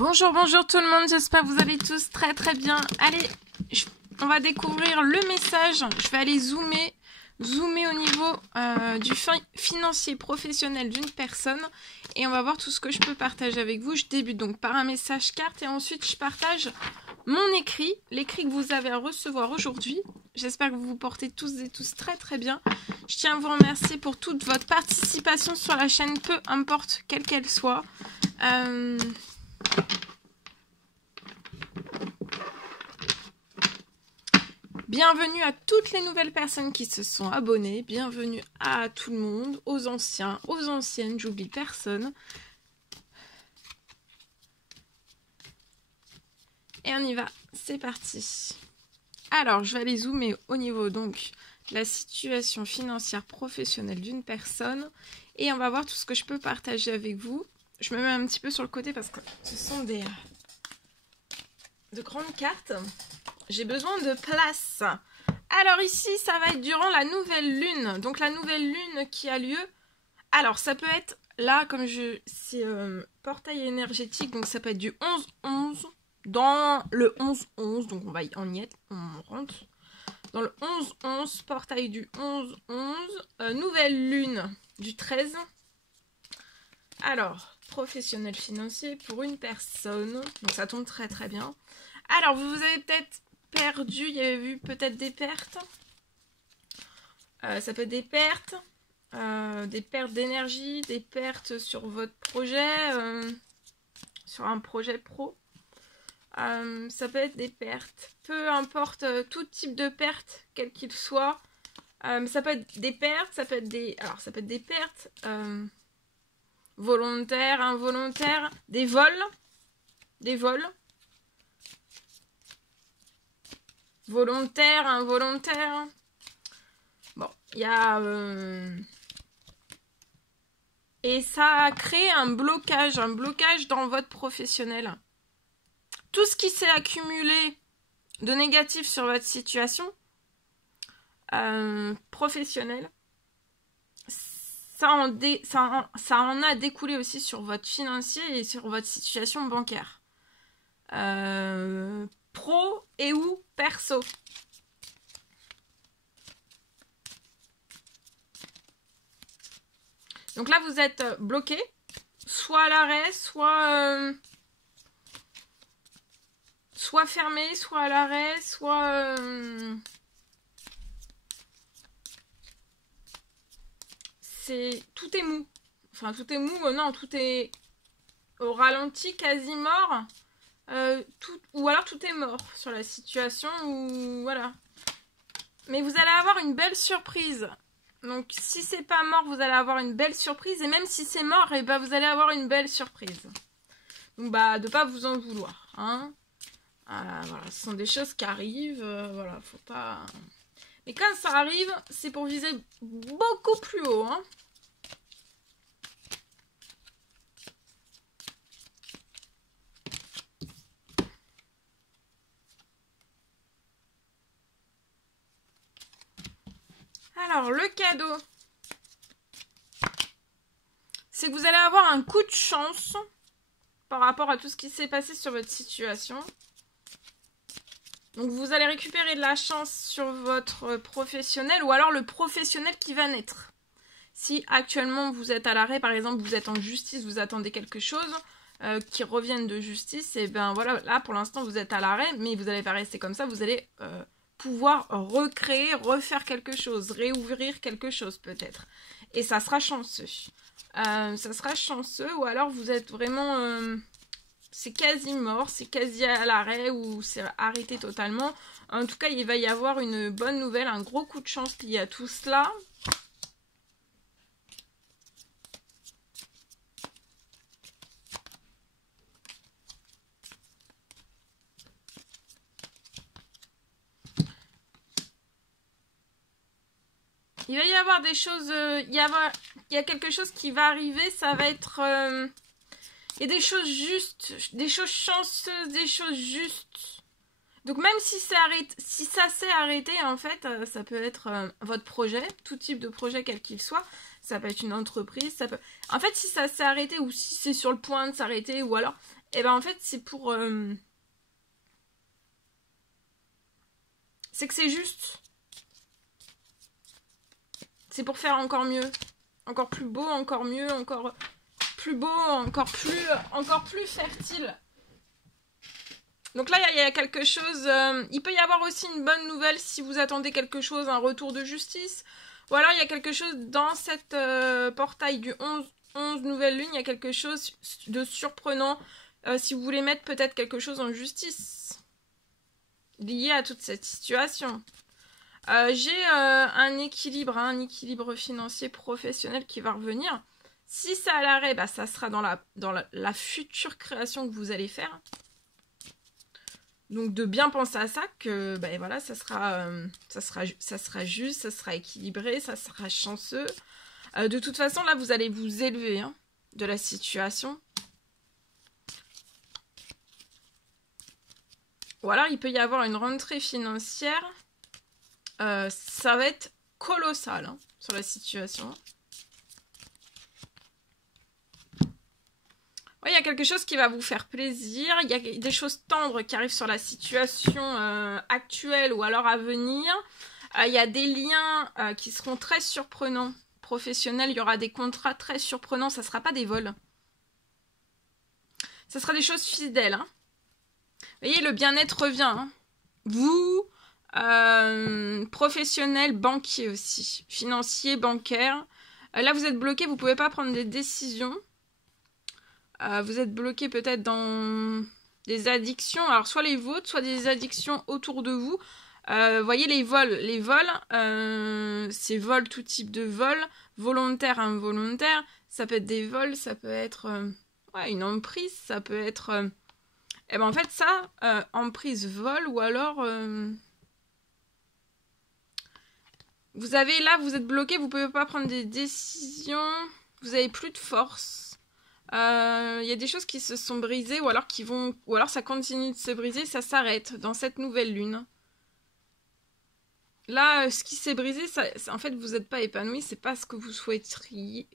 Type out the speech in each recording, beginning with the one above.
Bonjour, bonjour tout le monde, j'espère que vous allez tous très très bien. Allez, on va découvrir le message. Je vais aller zoomer au niveau du financier professionnel d'une personne. Et on va voir tout ce que je peux partager avec vous. Je débute donc par un message carte et ensuite je partage mon écrit, l'écrit que vous avez à recevoir aujourd'hui. J'espère que vous vous portez tous et tous très très bien. Je tiens à vous remercier pour toute votre participation sur la chaîne, peu importe quelle qu'elle soit. Bienvenue à toutes les nouvelles personnes qui se sont abonnées. Bienvenue à tout le monde, aux anciens, aux anciennes, j'oublie personne. Et on y va, c'est parti. Alors, je vais aller zoomer au niveau donc de la situation financière professionnelle d'une personne. Et on va voir tout ce que je peux partager avec vous. Je me mets un petit peu sur le côté parce que ce sont de grandes cartes. J'ai besoin de place. Alors ici, ça va être durant la nouvelle lune. Donc la nouvelle lune qui a lieu. Alors ça peut être là, comme c'est portail énergétique. Donc ça peut être du 11-11. Dans le 11-11. Donc on rentre. Dans le 11-11, portail du 11-11. Nouvelle lune du 13. Alors, professionnel financier pour une personne. Donc ça tombe très très bien. Alors, vous avez peut-être perdu, il y avait eu peut-être des pertes. Ça peut être des pertes d'énergie, des pertes sur votre projet, sur un projet pro. Ça peut être des pertes, peu importe tout type de pertes, quel qu'il soit. Ça peut être des pertes, ça peut être des pertes volontaires, involontaires, des vols. Volontaire, involontaire. Bon, il y a... Et ça a créé un blocage dans votre professionnel. Tout ce qui s'est accumulé de négatif sur votre situation professionnelle, ça en a découlé aussi sur votre financier et sur votre situation bancaire. Pro et ou perso. Donc là, vous êtes bloqué, soit à l'arrêt, soit fermé, soit à l'arrêt, soit... Tout est mou. Enfin, tout est mou, non, tout est au ralenti, quasi mort. Ou alors tout est mort sur la situation, ou voilà. Mais vous allez avoir une belle surprise. Donc si c'est pas mort, vous allez avoir une belle surprise. Et même si c'est mort, et vous allez avoir une belle surprise. Donc de pas vous en vouloir. Hein. Voilà, ce sont des choses qui arrivent. Voilà, faut pas... Mais quand ça arrive, c'est pour viser beaucoup plus haut. Hein. Alors, le cadeau, c'est que vous allez avoir un coup de chance par rapport à tout ce qui s'est passé sur votre situation. Donc, vous allez récupérer de la chance sur votre professionnel ou alors le professionnel qui va naître. Si actuellement vous êtes à l'arrêt, par exemple, vous êtes en justice, vous attendez quelque chose qui revienne de justice, et ben voilà, là pour l'instant vous êtes à l'arrêt, mais vous n'allez pas rester comme ça, vous allez... pouvoir recréer, refaire quelque chose, réouvrir quelque chose peut-être. Et ça sera chanceux. Ou alors vous êtes vraiment... c'est quasi mort, c'est quasi à l'arrêt ou c'est arrêté totalement. En tout cas, il va y avoir une bonne nouvelle, un gros coup de chance lié à tout cela. Il va y avoir des choses, il y a quelque chose qui va arriver, ça va être... il y a des choses justes, des choses chanceuses, des choses justes. Donc même si ça s'est arrêté, en fait, ça peut être votre projet, tout type de projet quel qu'il soit. Ça peut être une entreprise, ça peut... En fait, si ça s'est arrêté ou si c'est sur le point de s'arrêter ou alors... Et ben en fait, c'est pour... c'est que c'est juste. C'est pour faire encore mieux. Encore plus beau, encore mieux, encore plus beau, encore plus fertile. Donc là, il y a quelque chose... il peut y avoir aussi une bonne nouvelle si vous attendez quelque chose, un retour de justice. Ou alors, il y a quelque chose dans cette portail du 11 nouvelle lune, il y a quelque chose de surprenant. Si vous voulez mettre peut-être quelque chose en justice lié à toute cette situation. J'ai un équilibre financier professionnel qui va revenir. Si c'est à l'arrêt, bah, ça sera dans la future création que vous allez faire. Donc de bien penser à ça, que bah, voilà, ça sera juste, ça sera équilibré, ça sera chanceux. De toute façon, là, vous allez vous élever hein, de la situation. Ou alors, il peut y avoir une rentrée financière. Ça va être colossal hein, sur la situation. Ouais, il y a quelque chose qui va vous faire plaisir. Il y a des choses tendres qui arrivent sur la situation actuelle ou alors à venir. Il y a des liens qui seront très surprenants. Professionnels, il y aura des contrats très surprenants. Ça ne sera pas des vols. Ça sera des choses fidèles. Hein. Vous voyez, le bien-être revient. Hein. Vous, professionnel, banquier aussi. Financier, bancaire. Là, vous êtes bloqué, vous ne pouvez pas prendre des décisions. Vous êtes bloqué peut-être dans des addictions. Alors, soit les vôtres, soit des addictions autour de vous. Voyez les vols. Les vols, c'est vols, tout type de vol. Volontaire, involontaire. Ça peut être des vols, ça peut être ouais, une emprise, ça peut être... Eh ben en fait, ça, emprise, vol, ou alors... vous avez là, vous êtes bloqué, vous ne pouvez pas prendre des décisions. Vous n'avez plus de force. Il y a des choses qui se sont brisées ou alors ou alors ça continue de se briser, ça s'arrête dans cette nouvelle lune. Là, ce qui s'est brisé, en fait, vous n'êtes pas épanoui, c'est pas ce que vous souhaitiez.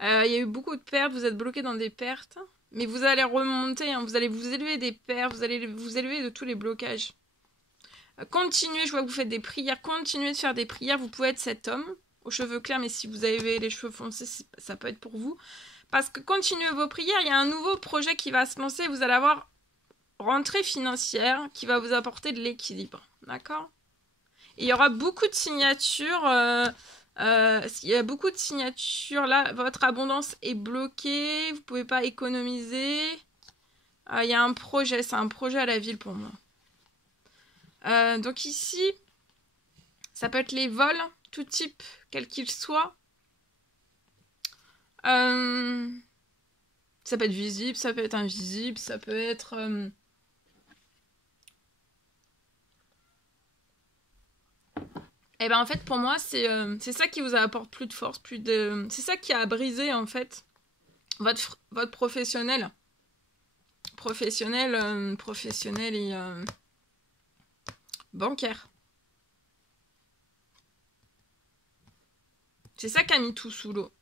Il y a eu beaucoup de pertes, vous êtes bloqué dans des pertes, mais vous allez remonter, hein, vous allez vous élever des pertes, vous allez vous élever de tous les blocages. Continuez, je vois que vous faites des prières, continuez de faire des prières, vous pouvez être cet homme aux cheveux clairs, mais si vous avez les cheveux foncés, ça peut être pour vous. Parce que continuez vos prières, il y a un nouveau projet qui va se lancer, vous allez avoir rentrée financière qui va vous apporter de l'équilibre. D'accord ? Il y aura beaucoup de signatures. Il y a beaucoup de signatures. Là, votre abondance est bloquée. Vous ne pouvez pas économiser. Il y a un projet. C'est un projet à la ville pour moi. Donc ici, ça peut être les vols, tout type, quel qu'il soit. Ça peut être visible, ça peut être invisible, ça peut être... Et ben en fait pour moi c'est ça qui vous apporte plus de force, c'est ça qui a brisé en fait votre professionnel et bancaire. C'est ça qui a mis tout sous l'eau.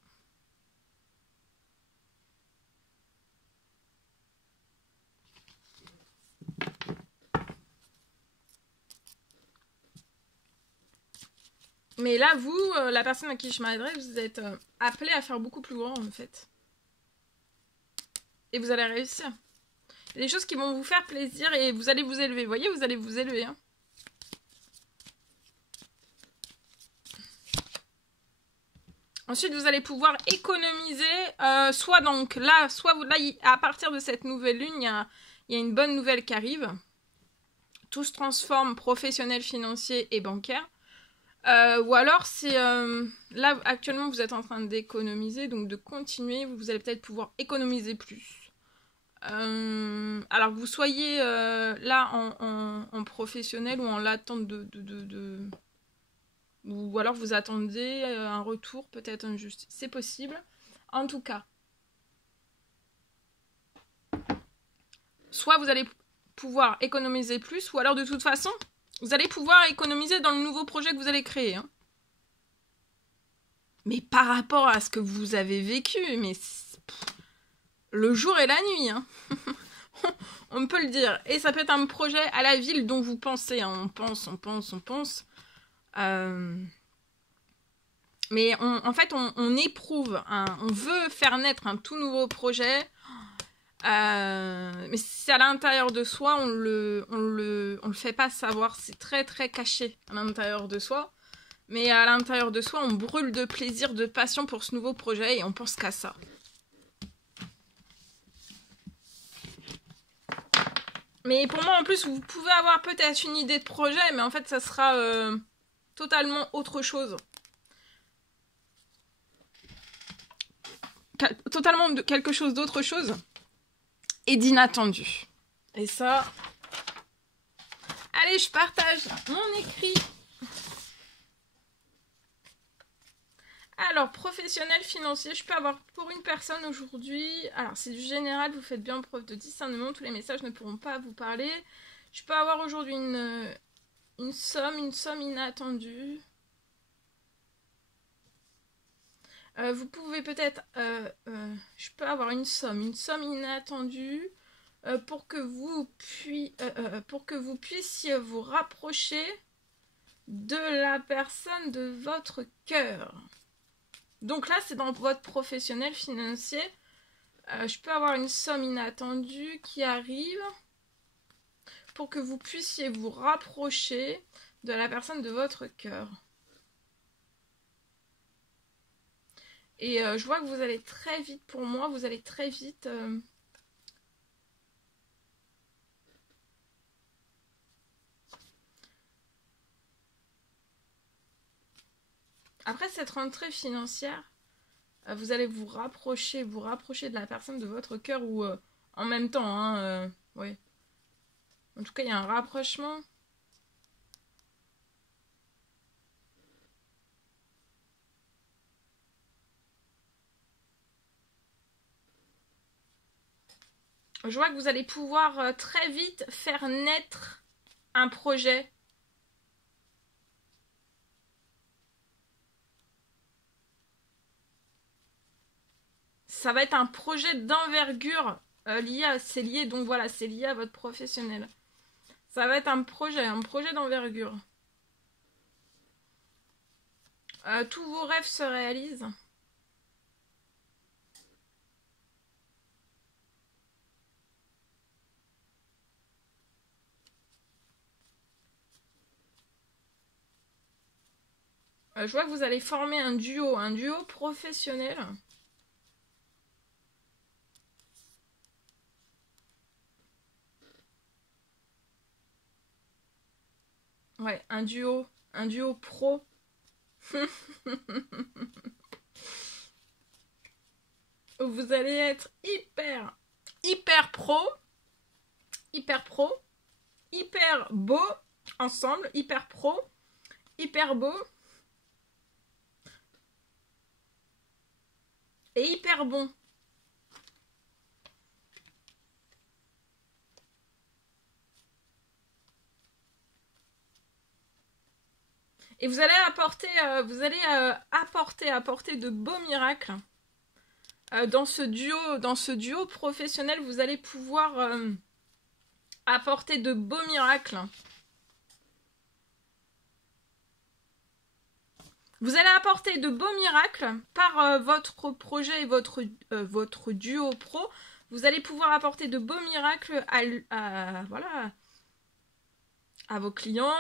Mais là, vous, la personne à qui je m'adresse, vous êtes appelé à faire beaucoup plus grand, en fait. Et vous allez réussir. Il y a des choses qui vont vous faire plaisir et vous allez vous élever. Vous voyez, vous allez vous élever. Hein. Ensuite, vous allez pouvoir économiser. Soit donc là, à partir de cette nouvelle lune, il y a une bonne nouvelle qui arrive. Tout se transforme, professionnel, financier et bancaire. Ou alors c'est là actuellement vous êtes en train d'économiser, donc de continuer, vous allez peut-être pouvoir économiser plus. Alors que vous soyez là en professionnel ou en l'attente ou alors vous attendez un retour peut-être injuste, c'est possible. En tout cas, soit vous allez pouvoir économiser plus, ou alors de toute façon vous allez pouvoir économiser dans le nouveau projet que vous allez créer. Hein. Mais par rapport à ce que vous avez vécu, mais le jour et la nuit, hein. On peut le dire. Et ça peut être un projet à la ville dont vous pensez, hein. On pense. Mais en fait, on éprouve, on veut faire naître un tout nouveau projet. Mais c'est à l'intérieur de soi, on le fait pas savoir. C'est très très caché à l'intérieur de soi. Mais à l'intérieur de soi, on brûle de plaisir, de passion pour ce nouveau projet et on pense qu'à ça. Mais pour moi, en plus, vous pouvez avoir peut-être une idée de projet, mais en fait, ça sera totalement autre chose. Totalement quelque chose d'autre chose et d'inattendu. Et ça... Allez, je partage mon écrit. Alors, professionnel, financier, je peux avoir pour une personne aujourd'hui... Alors, c'est du général, vous faites bien preuve de discernement, tous les messages ne pourront pas vous parler. Je peux avoir aujourd'hui une somme inattendue. Vous pouvez peut-être... je peux avoir une somme inattendue pour que vous puissiez vous rapprocher de la personne de votre cœur. Donc là, c'est dans votre professionnel financier. Je peux avoir une somme inattendue qui arrive pour que vous puissiez vous rapprocher de la personne de votre cœur. Et je vois que vous allez très vite, pour moi, vous allez très vite... Après cette rentrée financière, vous allez vous rapprocher de la personne de votre cœur ou en même temps, hein, ouais. En tout cas, il y a un rapprochement. Je vois que vous allez pouvoir très vite faire naître un projet. Ça va être un projet d'envergure c'est lié, donc voilà, c'est lié à votre professionnel. Ça va être un projet d'envergure. Tous vos rêves se réalisent. Je vois que vous allez former un duo professionnel. Ouais, un duo pro. Vous allez être hyper pro, hyper beau ensemble, hyper pro, hyper beau et hyper bon. Et vous allez apporter, apporter de beaux miracles. Dans ce duo professionnel, vous allez pouvoir apporter de beaux miracles. Vous allez apporter de beaux miracles par votre projet et votre duo pro. Vous allez pouvoir apporter de beaux miracles voilà, à vos clients,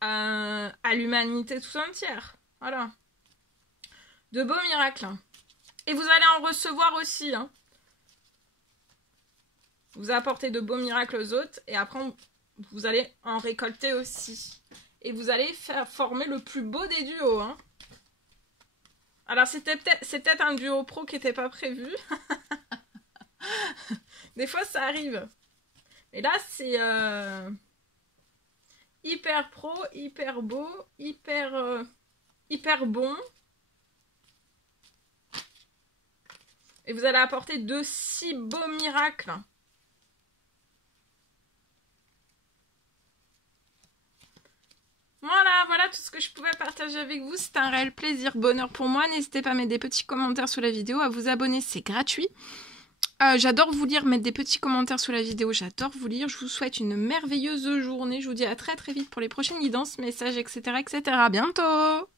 à l'humanité tout entière. Voilà. De beaux miracles. Et vous allez en recevoir aussi. Hein. Vous apportez de beaux miracles aux autres. Et après, vous allez en récolter aussi. Et vous allez faire former le plus beau des duos. Hein. Alors, c'est peut-être un duo pro qui n'était pas prévu. Des fois, ça arrive. Et là, c'est hyper pro, hyper beau, hyper bon. Et vous allez apporter de si beaux miracles. Voilà tout ce que je pouvais partager avec vous. C'était un réel plaisir, bonheur pour moi. N'hésitez pas à mettre des petits commentaires sous la vidéo, à vous abonner, c'est gratuit. J'adore vous lire, mettre des petits commentaires sous la vidéo, j'adore vous lire. Je vous souhaite une merveilleuse journée. Je vous dis à très très vite pour les prochaines guidances, messages, etc. etc. À bientôt!